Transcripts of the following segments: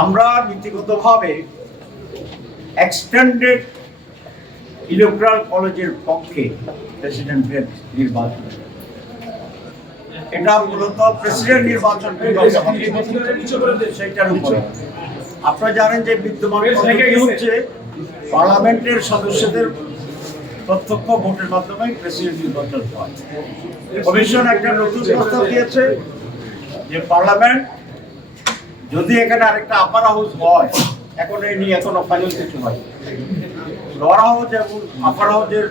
আমরা নীতিগতভাবে extended electoral কলেজের পক্ষে প্রেসিডেন্টের নির্বাচন। এটা মূলত প্রেসিডেন্ট নির্বাচন সেটার উপরে। আপনারা জানেন যে বিদ্যমান হচ্ছে পার্লামেন্টের সদস্যদের প্রত্যক্ষ ভোটের মাধ্যমে প্রেসিডেন্ট নির্বাচন হয়। কমিশন একটা নতুন প্রস্তাব দিয়েছে যে পার্লামেন্ট যদি এখানে আরেকটা আপার হাউস হয়, এখন এই নিয়ে এখনো ফাইনাল কিছু হয়, লোয়ার হাউস এবং আপার হাউসের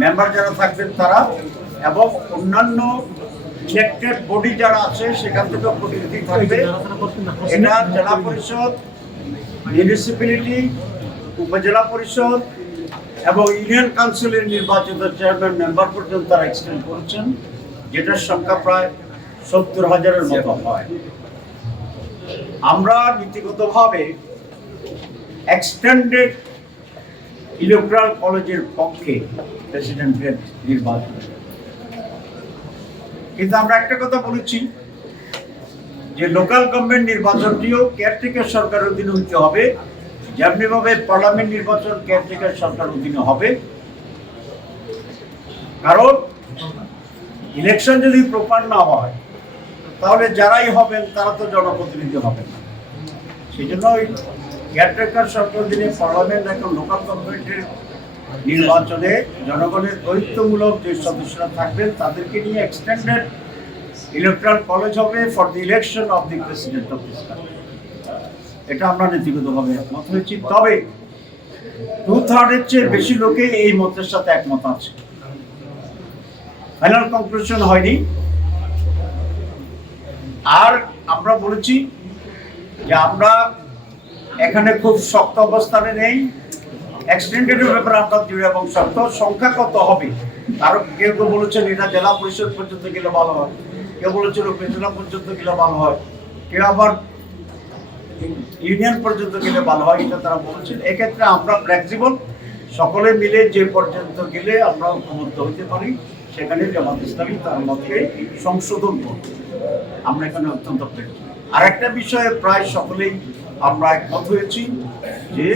মেম্বার যারা থাকবেন তারা এবং অন্যান্য ইলেক্টেড বডি যারা আছে সেখান থেকে প্রতিনিধি থাকবে। এটা জেলা পরিষদ, মিউনিসিপ্যালিটি, উপজেলা পরিষদ এবং ইউনিয়ন কাউন্সিলের নির্বাচিত চেয়ারম্যান মেম্বার পর্যন্ত তারা এক্সটেন্ড করেছেন, যেটার সংখ্যা প্রায় 70,000-এর মতো হয়। আমরা নীতিগতভাবে এক্সটেন্ডেড ইলেকট্রাল কলেজের পক্ষে প্রেসিডেন্টের নির্বাচন। কিন্তু আমরা একটা কথা বলেছি যে লোকাল গভর্নমেন্ট নির্বাচনটিও কেয়ারটেকার সরকারের অধীনে হইতে হবে, যেমনিভাবে পার্লামেন্ট নির্বাচন কেয়ারটেকার সরকারের অধীনে হবে। কারণ ইলেকশন যদি প্রপার না হয় তাহলে যারাই হবেন তারা তো জনপ্রতিনিধি হবেন না। সেই জন্য ওই কেয়ারটেকার সরকার অধীনে পার্লামেন্ট এখন লোকাল গভর্নমেন্টের নির্বাচনে জনগণের দায়িত্বমূলক যে সদস্যরা থাকবেন তাদেরকে নিয়ে এক্সটেন্ডেড ইলেকট্রাল কলেজ হবে for the election of the president of this country. এটা আমরা নীতিগতভাবে একমত হয়েছি। তবে 2/3-এর চেয়ে বেশি লোকে এই মতের সাথে একমত আছে। ফাইনাল কনক্লুশন হয়নি। আর আমরা বলেছি যে আমরা এখানে খুব শক্ত অবস্থানে নেই। এক্সটেন্ডেডের ব্যাপারে আমরা দৃঢ় এবং শক্ত। সংখ্যা কত হবে তার কেউ কেউ বলেছেন এটা জেলা পরিষদ পর্যন্ত গেলে ভালো হয়, কেউ বলেছেন উপজেলা পর্যন্ত গেলে ভালো হয়, কেউ আবার ইউনিয়ন পর্যন্ত গেলে ভালো হয়, এটা তারা বলেছেন। এক্ষেত্রে আমরা ফ্লেক্সিবল, সকলে মিলে যে পর্যন্ত গেলে আমরা ঐক্যবদ্ধ হতে পারি সেখানে জামাত ইসলামী তার মতে সংশোধন করব। আমরা এখানে অত্যন্ত ফ্লেক্সিবল। আর একটা বিষয়ে প্রায় সকলেই আমরা একমত হয়েছি যে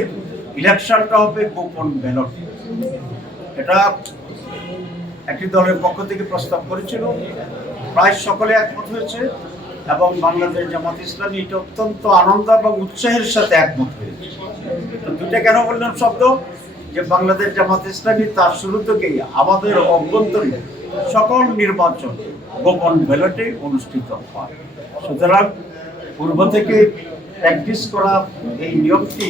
ইলেকশনটা হবে গোপন ব্যালট। এটা একটি দলের পক্ষ থেকে প্রস্তাব করেছিল, প্রায় সকলে একমত হয়েছে এবং বাংলাদেশ জামাত ইসলামী এটা অত্যন্ত আনন্দ এবং উৎসাহের সাথে একমত হয়েছে। তো দুইটা কেন বললাম শব্দ, যে বাংলাদেশ জামাত ইসলামী তার শুরু থেকেই আমাদের অভ্যন্তরীণ সকল নির্বাচন গোপন ব্যালটে অনুষ্ঠিত হয়। সুতরাং পূর্ব থেকে প্র্যাকটিস করা এই নিয়মটি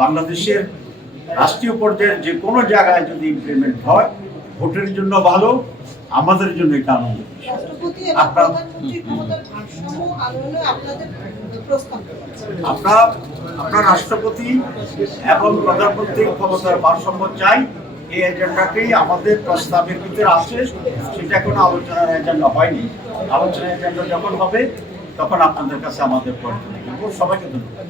বাংলাদেশের রাষ্ট্রীয় পর্যায়ে যে কোনো জায়গায় যদি ইমপ্লিমেন্ট হয় ভোটের জন্য ভালো, আমাদের জন্য এটা আনন্দ। আপনার রাষ্ট্রপতি এবং প্রধানমন্ত্রীর ক্ষমতার ভারসাম্য চাই, এই এজেন্ডাটি আমাদের প্রস্তাবের ভিতরে আছে। সেটা কোনো আলোচনার এজেন্ডা হয়নি। আলোচনার এজেন্ডা যখন হবে তখন আপনাদের কাছে আমাদের পয়েন্ট। সবাইকে ধন্যবাদ।